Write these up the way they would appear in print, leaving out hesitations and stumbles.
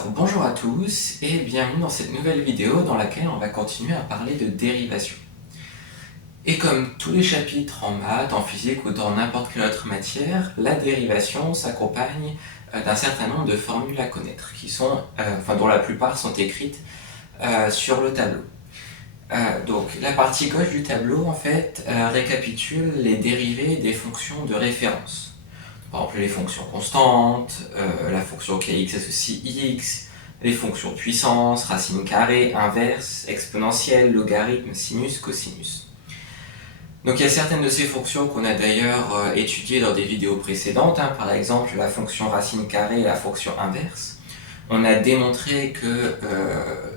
Alors bonjour à tous et bienvenue dans cette nouvelle vidéo dans laquelle on va continuer à parler de dérivation. Et comme tous les chapitres en maths, en physique ou dans n'importe quelle autre matière, la dérivation s'accompagne d'un certain nombre de formules à connaître, dont la plupart sont écrites sur le tableau. Donc la partie gauche du tableau en fait récapitule les dérivées des fonctions de référence. Par exemple les fonctions constantes, la fonction kx associe x, les fonctions puissance, racine carrée, inverse, exponentielle, logarithme, sinus, cosinus. Donc il y a certaines de ces fonctions qu'on a d'ailleurs étudiées dans des vidéos précédentes, par exemple la fonction racine carrée et la fonction inverse. On a démontré que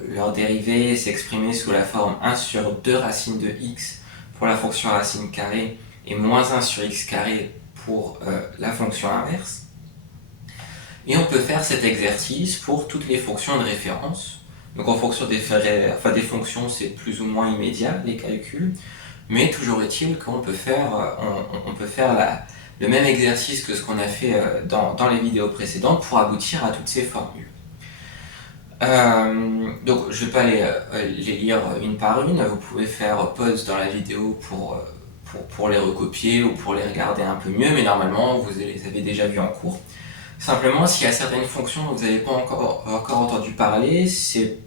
leur dérivée s'exprimait sous la forme 1 sur 2 racines de x pour la fonction racine carrée et moins 1 sur x carré pour la fonction inverse. Et on peut faire cet exercice pour toutes les fonctions de référence. Donc en fonction des fonctions, c'est plus ou moins immédiat les calculs, mais toujours est-il qu'on peut faire, le même exercice que ce qu'on a fait dans les vidéos précédentes pour aboutir à toutes ces formules. Donc je ne vais pas les lire une par une, vous pouvez faire pause dans la vidéo pour les recopier ou pour les regarder un peu mieux, mais normalement vous les avez déjà vus en cours. Simplement, s'il y a certaines fonctions dont vous n'avez pas encore entendu parler, c'est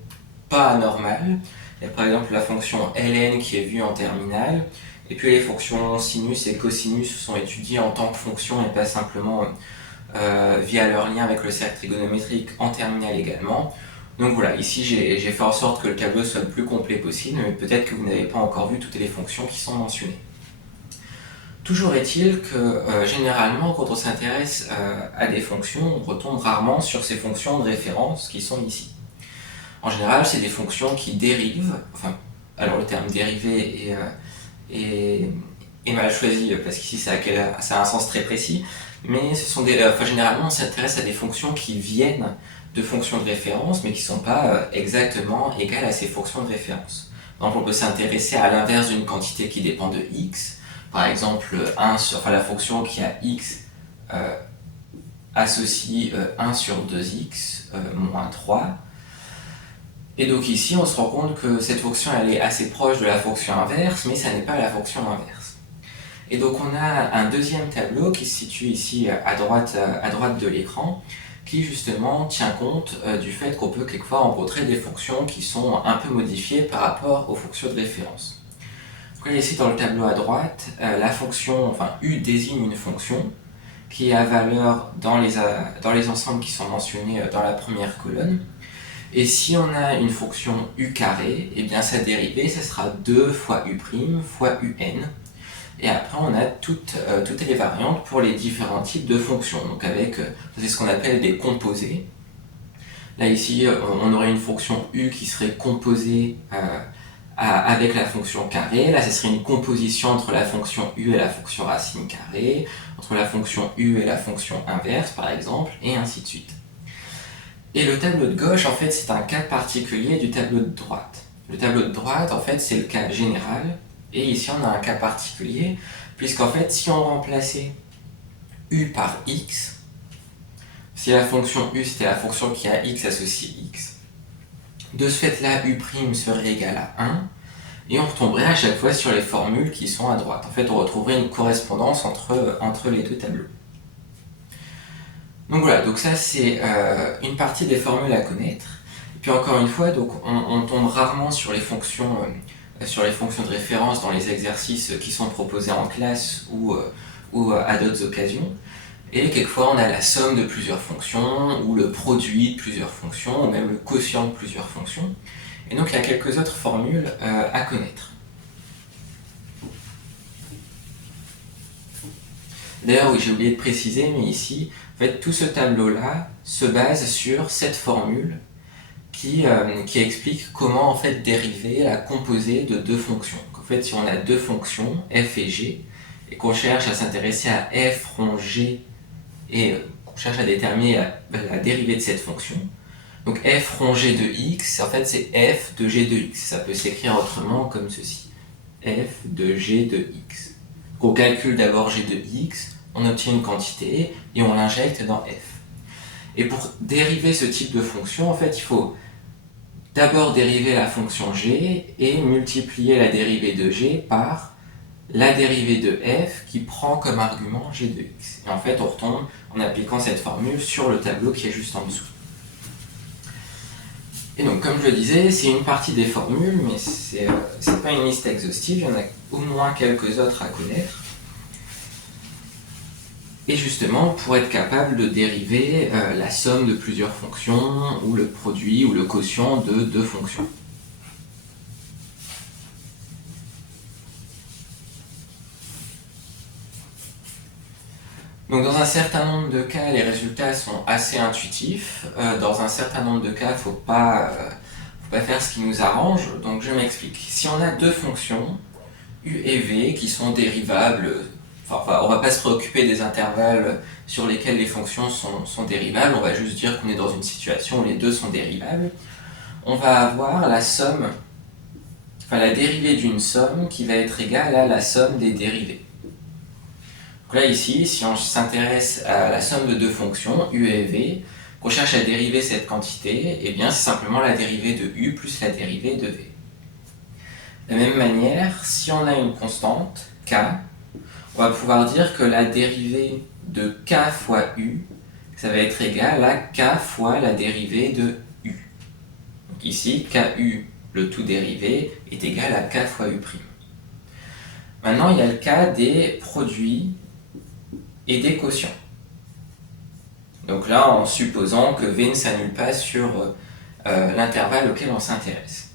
pas anormal. Il y a par exemple la fonction ln qui est vue en terminale, et puis les fonctions sinus et cosinus sont étudiées en tant que fonction et pas simplement via leur lien avec le cercle trigonométrique en terminale également. Donc voilà, ici j'ai fait en sorte que le tableau soit le plus complet possible, mais peut-être que vous n'avez pas encore vu toutes les fonctions qui sont mentionnées. Toujours est-il que généralement, quand on s'intéresse à des fonctions, on retombe rarement sur ces fonctions de référence qui sont ici. En général, c'est des fonctions qui dérivent, alors le terme dérivé est mal choisi parce qu'ici ça a un sens très précis, mais généralement on s'intéresse à des fonctions qui viennent de fonctions de référence, mais qui ne sont pas exactement égales à ces fonctions de référence. Donc on peut s'intéresser à l'inverse d'une quantité qui dépend de x, par exemple la fonction qui a x associe 1 sur 2x moins 3. Et donc ici, on se rend compte que cette fonction elle est assez proche de la fonction inverse, mais ça n'est pas la fonction inverse. Et donc on a un deuxième tableau qui se situe ici à droite de l'écran, qui justement tient compte du fait qu'on peut quelquefois rencontrer des fonctions qui sont un peu modifiées par rapport aux fonctions de référence. Donc là, ici dans le tableau à droite, la fonction, u désigne une fonction qui a valeur dans les ensembles qui sont mentionnés dans la première colonne. Et si on a une fonction u carré, et bien sa dérivée, ce sera 2 fois u' fois un. Et après, on a toutes les variantes pour les différents types de fonctions. Donc c'est ce qu'on appelle des composés. Là ici, on aurait une fonction u qui serait composée avec la fonction carrée. Là, ce serait une composition entre la fonction u et la fonction racine carrée, entre la fonction u et la fonction inverse, par exemple, et ainsi de suite. Et le tableau de gauche, en fait, c'est un cas particulier du tableau de droite. Le tableau de droite, en fait, c'est le cas général. Et ici, on a un cas particulier, puisqu'en fait, si on remplaçait u par x, si la fonction u, c'était la fonction qui a x associé x, de ce fait-là, u' serait égal à 1, et on retomberait à chaque fois sur les formules qui sont à droite. En fait, on retrouverait une correspondance entre les deux tableaux. Donc voilà, donc ça c'est une partie des formules à connaître. Et puis encore une fois, donc on tombe rarement sur les fonctions de référence dans les exercices qui sont proposés en classe ou à d'autres occasions. Et quelquefois on a la somme de plusieurs fonctions, ou le produit de plusieurs fonctions, ou même le quotient de plusieurs fonctions. Et donc il y a quelques autres formules à connaître. D'ailleurs, oui, j'ai oublié de préciser, mais ici, en fait, tout ce tableau-là se base sur cette formule qui explique comment en fait dériver la composée de deux fonctions. Donc, en fait, si on a deux fonctions, f et g, et qu'on cherche à s'intéresser à f rond g, et qu'on cherche à déterminer la dérivée de cette fonction, donc f rond g de x, en fait, c'est f de g de x. Ça peut s'écrire autrement comme ceci. f de g de x. Donc, on calcule d'abord g de x, on obtient une quantité et on l'injecte dans f. Et pour dériver ce type de fonction, en fait, il faut d'abord dériver la fonction g et multiplier la dérivée de g par la dérivée de f qui prend comme argument g de x. Et en fait, on retombe en appliquant cette formule sur le tableau qui est juste en dessous. Et donc, comme je le disais, c'est une partie des formules, mais c'est pas une liste exhaustive, il y en a au moins quelques autres à connaître. Et justement, pour être capable de dériver la somme de plusieurs fonctions, ou le produit, ou le quotient de deux fonctions. Donc dans un certain nombre de cas, les résultats sont assez intuitifs. Dans un certain nombre de cas, il ne faut pas faire ce qui nous arrange. Donc je m'explique. Si on a deux fonctions, u et v, qui sont dérivables, enfin on ne va pas se préoccuper des intervalles sur lesquels les fonctions sont dérivables, on va juste dire qu'on est dans une situation où les deux sont dérivables. On va avoir la somme, enfin la dérivée d'une somme qui va être égale à la somme des dérivées. Donc là ici, si on s'intéresse à la somme de deux fonctions, u et v, qu'on cherche à dériver cette quantité, eh bien c'est simplement la dérivée de u plus la dérivée de v. De la même manière, si on a une constante, k, on va pouvoir dire que la dérivée de k fois u, ça va être égal à k fois la dérivée de u. Donc ici, ku, le tout dérivé, est égal à k fois u'. Maintenant, il y a le cas des produits et des quotients. Donc là, en supposant que v ne s'annule pas sur l'intervalle auquel on s'intéresse.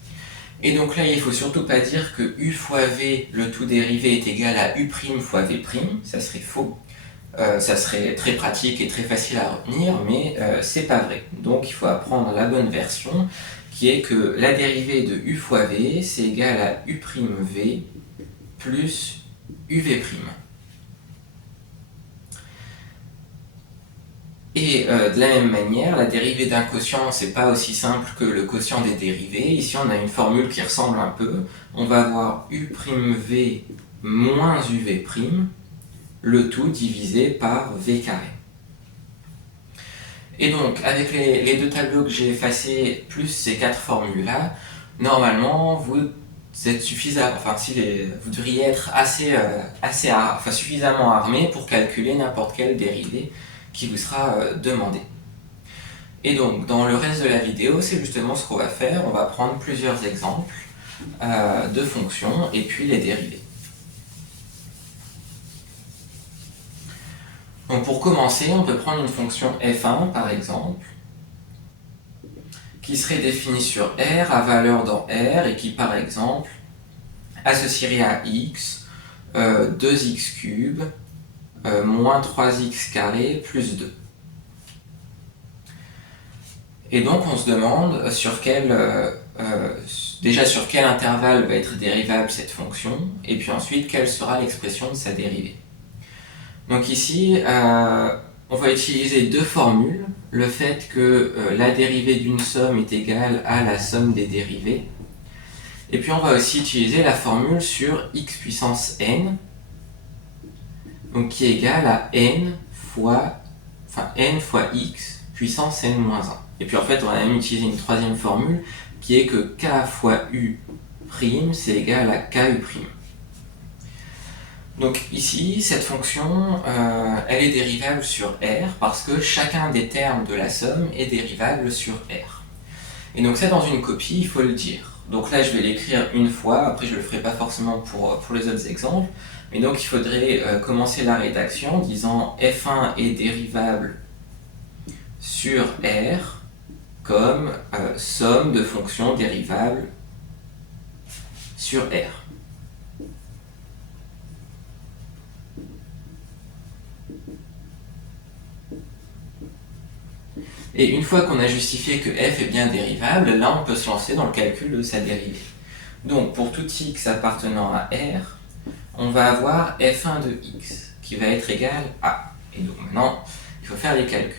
Et donc là, il ne faut surtout pas dire que u fois v, le tout dérivé, est égal à u' fois v', ça serait faux. Ça serait très pratique et très facile à retenir, mais c'est pas vrai. Donc il faut apprendre la bonne version, qui est que la dérivée de u fois v, c'est égal à u'v plus uv'. Et de la même manière, la dérivée d'un quotient, c'est pas aussi simple que le quotient des dérivées. Ici, on a une formule qui ressemble un peu. On va avoir u'v moins uv', le tout divisé par v carré. Et donc, avec les deux tableaux que j'ai effacés, plus ces quatre formules-là, normalement, vous êtes suffisamment, vous devriez être suffisamment armé pour calculer n'importe quelle dérivée qui vous sera demandé. Et donc, dans le reste de la vidéo, c'est justement ce qu'on va faire. On va prendre plusieurs exemples de fonctions et puis les dériver. Donc, pour commencer, on peut prendre une fonction f1, par exemple, qui serait définie sur R à valeur dans R et qui, par exemple, associerait à x 2x3 moins 3x carré plus 2. Et donc on se demande déjà sur quel intervalle va être dérivable cette fonction, et puis ensuite quelle sera l'expression de sa dérivée. Donc ici, on va utiliser deux formules, le fait que la dérivée d'une somme est égale à la somme des dérivées, et puis on va aussi utiliser la formule sur x puissance n, donc qui est égale à n fois x puissance n-1. Et puis en fait, on va même utiliser une troisième formule qui est que k fois u', c'est égal à ku'. Donc ici, cette fonction, elle est dérivable sur R parce que chacun des termes de la somme est dérivable sur R. Et donc ça, dans une copie, il faut le dire. Donc là, je vais l'écrire une fois, après je ne le ferai pas forcément pour les autres exemples. Mais donc il faudrait commencer la rédaction en disant f1 est dérivable sur R comme somme de fonctions dérivables sur R. Et une fois qu'on a justifié que f est bien dérivable, là on peut se lancer dans le calcul de sa dérivée. Donc pour tout x appartenant à R, on va avoir f1 de x qui va être égal à. Et donc maintenant, il faut faire les calculs.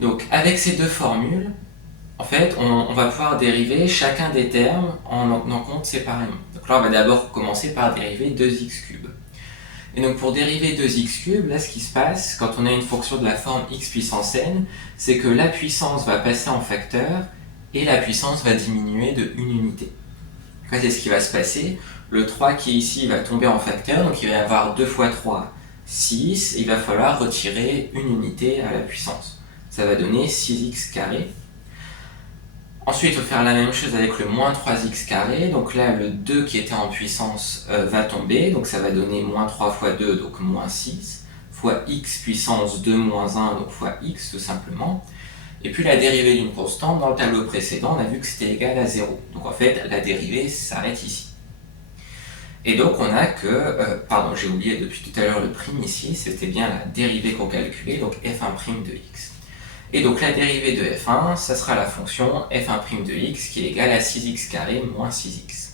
Donc avec ces deux formules, en fait, on va pouvoir dériver chacun des termes en tenant compte séparément. Donc là, on va d'abord commencer par dériver 2x3. Et donc pour dériver 2x3, là ce qui se passe quand on a une fonction de la forme x puissance n, c'est que la puissance va passer en facteur et la puissance va diminuer de une unité. Donc c'est ce qui va se passer. Le 3 qui est ici va tomber en facteur, donc il va y avoir 2 fois 3, 6, et il va falloir retirer une unité à la puissance. Ça va donner 6x carré. Ensuite, il faut faire la même chose avec le moins 3x carré. Donc là, le 2 qui était en puissance va tomber. Donc ça va donner moins 3 fois 2, donc moins 6, fois x puissance 2 moins 1, donc fois x tout simplement. Et puis la dérivée d'une constante, dans le tableau précédent, on a vu que c'était égal à 0. Donc en fait, la dérivée s'arrête ici. Et donc on a que, pardon, j'ai oublié depuis tout à l'heure le prime ici, c'était bien la dérivée qu'on calculait, donc f1' de x. Et donc la dérivée de f1, ça sera la fonction f1' de x qui est égale à 6x carré moins 6x.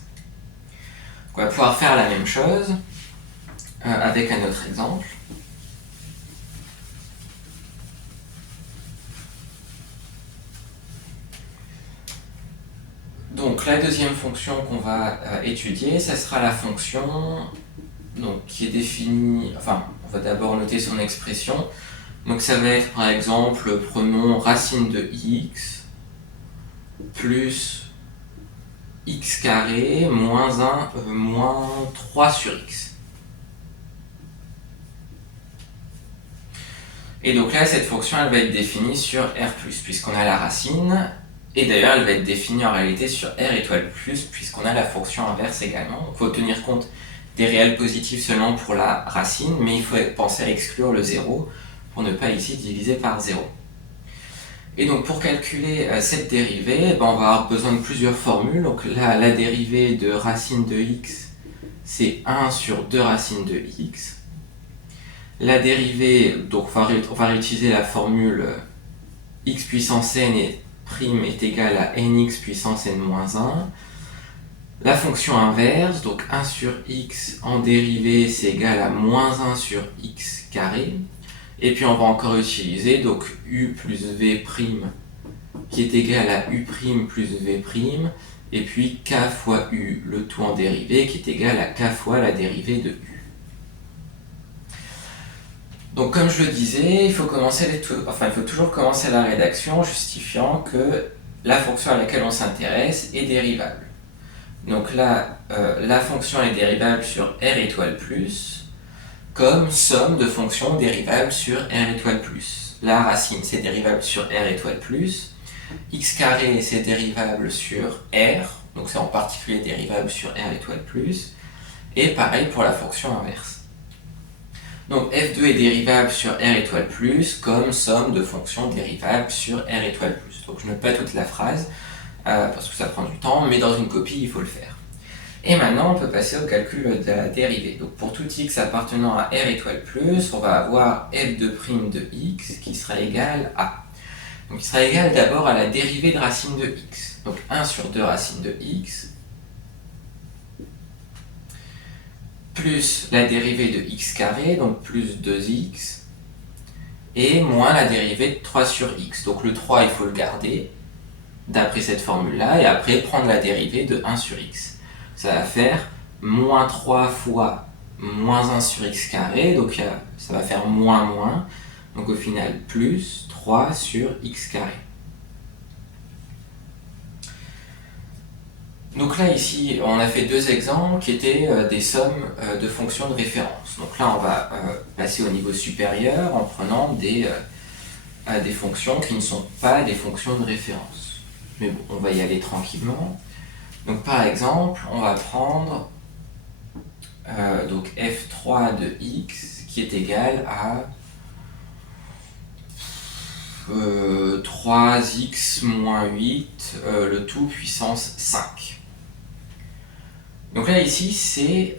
Donc on va pouvoir faire la même chose avec un autre exemple. Donc la deuxième fonction qu'on va étudier, ça sera la fonction donc, qui est définie, enfin on va d'abord noter son expression. Donc ça va être par exemple, prenons racine de x plus x carré moins 3 sur x. Et donc là, cette fonction, elle va être définie sur R+, puisqu'on a la racine. Et d'ailleurs, elle va être définie en réalité sur R étoile plus, puisqu'on a la fonction inverse également. Donc il faut tenir compte des réels positifs seulement pour la racine, mais il faut penser à exclure le 0 pour ne pas ici diviser par 0. Et donc pour calculer cette dérivée, on va avoir besoin de plusieurs formules. Donc là, la dérivée de racine de x, c'est 1 sur 2 racines de x. La dérivée, donc on va réutiliser la formule x puissance n et prime est égale à nx puissance n moins 1. La fonction inverse, donc 1 sur x en dérivée, c'est égal à moins 1 sur x carré. Et puis on va encore utiliser donc u plus v' qui est égal à u' plus v', et puis k fois u, le tout en dérivée, qui est égal à k fois la dérivée de u. Donc comme je le disais, il faut toujours commencer la rédaction en justifiant que la fonction à laquelle on s'intéresse est dérivable. Donc là, la fonction est dérivable sur R étoile plus, comme somme de fonctions dérivables sur R étoile plus. La racine, c'est dérivable sur R étoile plus. X carré, c'est dérivable sur R, donc c'est en particulier dérivable sur R étoile plus. Et pareil pour la fonction inverse. Donc F2 est dérivable sur R étoile plus, comme somme de fonctions dérivables sur R étoile plus. Donc je ne note pas toute la phrase, parce que ça prend du temps, mais dans une copie, il faut le faire. Et maintenant, on peut passer au calcul de la dérivée. Donc pour tout x appartenant à R étoile plus, on va avoir f2' de x qui sera égal à... Donc il sera égal d'abord à la dérivée de racine de x. Donc 1 sur 2 racine de x, plus la dérivée de x carré, donc plus 2x, et moins la dérivée de 3 sur x. Donc le 3, il faut le garder, d'après cette formule-là, et après prendre la dérivée de 1 sur x. Ça va faire moins 3 fois moins 1 sur x carré, donc ça va faire moins, donc au final plus 3 sur x carré. Donc là ici, on a fait deux exemples qui étaient des sommes de fonctions de référence. Donc là on va passer au niveau supérieur en prenant des fonctions qui ne sont pas des fonctions de référence. Mais bon, on va y aller tranquillement. Donc par exemple, on va prendre donc f3 de x qui est égal à 3x moins 8, le tout puissance 5. Donc là ici c'est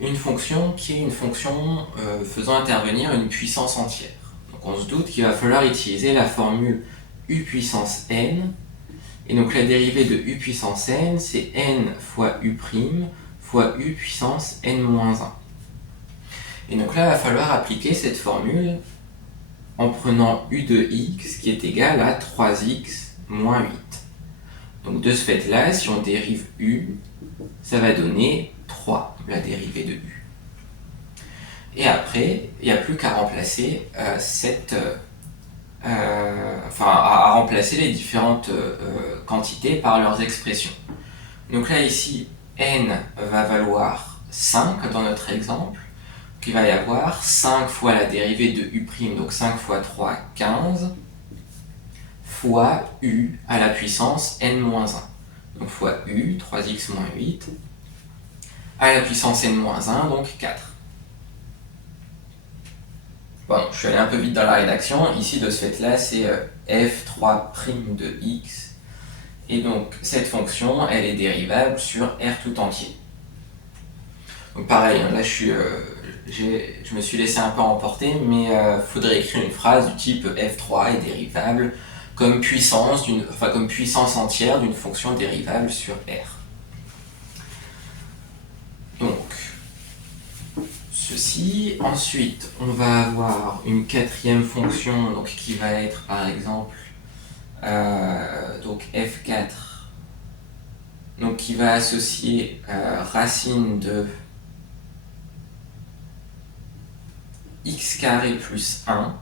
une fonction qui est une fonction faisant intervenir une puissance entière. Donc on se doute qu'il va falloir utiliser la formule u puissance n. Et donc la dérivée de u puissance n, c'est n fois u' fois u puissance n-1. Et donc là, il va falloir appliquer cette formule en prenant u de x qui est égal à 3x moins 8. Donc de ce fait-là, si on dérive u, ça va donner 3, la dérivée de u. Et après, il n'y a plus qu'à remplacer à remplacer les différentes quantités par leurs expressions. Donc là ici, n va valoir 5 dans notre exemple. Donc il va y avoir 5 fois la dérivée de u', donc 5 fois 3, 15, fois u à la puissance n-1. Donc fois u, 3x moins 8, à la puissance n-1, donc 4. Bon, je suis allé un peu vite dans la rédaction. Ici, de ce fait-là, c'est f3' de x. Et donc, cette fonction, elle est dérivable sur R tout entier. Donc pareil, là, je me suis laissé un peu emporter, mais il faudrait écrire une phrase du type f3 est dérivable comme puissance entière d'une fonction dérivable sur R. Donc, ceci. Ensuite, on va avoir une quatrième fonction donc, qui va être par exemple donc f4 donc, qui va associer racine de x carré plus 1.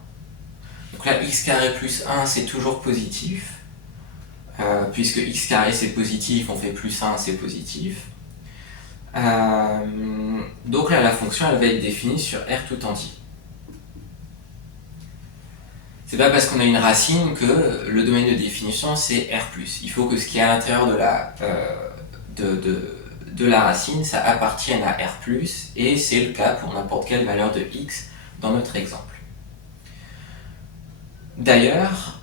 Donc là, x carré plus 1, c'est toujours positif. Puisque x carré c'est positif, on fait plus 1, c'est positif. Donc là, la fonction, elle va être définie sur R tout entier. C'est pas parce qu'on a une racine que le domaine de définition, c'est R+. Il faut que ce qui est à l'intérieur de la racine, ça appartienne à R+, et c'est le cas pour n'importe quelle valeur de x dans notre exemple. D'ailleurs,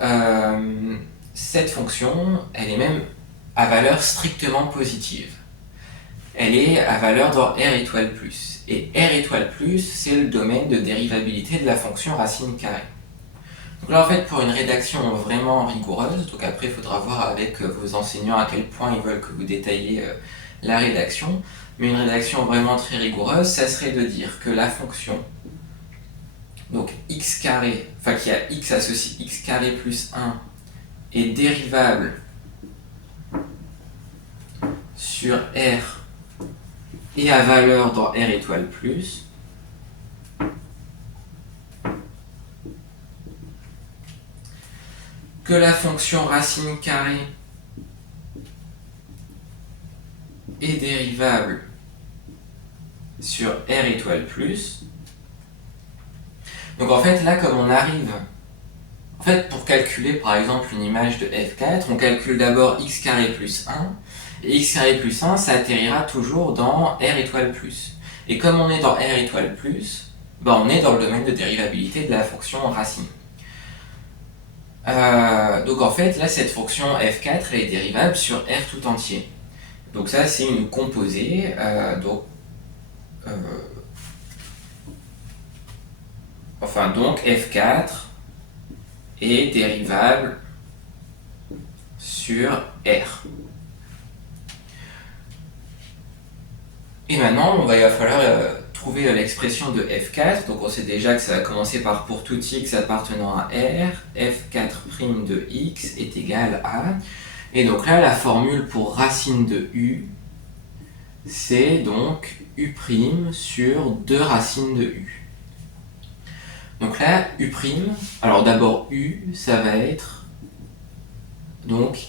cette fonction, elle est même à valeur strictement positive. Elle est à valeur dans R étoile plus. Et R étoile plus, c'est le domaine de dérivabilité de la fonction racine carrée. Donc là, en fait, pour une rédaction vraiment rigoureuse, donc après, il faudra voir avec vos enseignants à quel point ils veulent que vous détailliez la rédaction, mais une rédaction vraiment très rigoureuse, ça serait de dire que la fonction, donc x carré, enfin qui a x associé x carré plus 1, est dérivable sur R et à valeur dans R étoile plus, que la fonction racine carrée est dérivable sur R étoile plus. Donc en fait, là, comme on arrive, en fait, pour calculer par exemple une image de f4, on calcule d'abord x carré plus 1, et x carré plus 1, ça atterrira toujours dans R étoile plus. Et comme on est dans R étoile plus, ben on est dans le domaine de dérivabilité de la fonction racine. Donc en fait, là, cette fonction f4, elle est dérivable sur R tout entier. Donc ça, c'est une composée, donc f4 est dérivable sur R. Et maintenant, il va falloir trouver l'expression de f4. Donc on sait déjà que ça va commencer par pour tout x appartenant à R, f4' de x est égal à... Et donc là, la formule pour racine de u, c'est donc u' sur 2 racines de u. Donc là, u', alors d'abord u, ça va être donc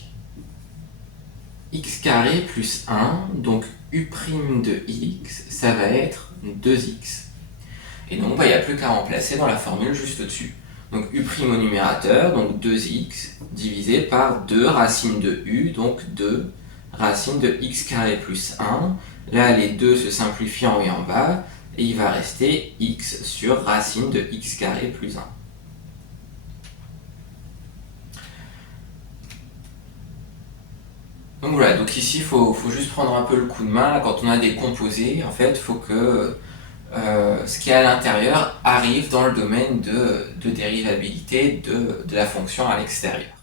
x carré plus 1, donc u' de x, ça va être 2x. Et donc il n'y a plus qu'à remplacer dans la formule juste au-dessus. Donc u' au numérateur, donc 2x, divisé par 2 racines de u, donc 2 racines de x carré plus 1. Là, les 2 se simplifient en haut et en bas, et il va rester x sur racine de x carré plus 1. Donc voilà, donc ici, il faut juste prendre un peu le coup de main. Là, quand on a des composés, en fait, il faut que ce qui est à l'intérieur arrive dans le domaine de dérivabilité de la fonction à l'extérieur.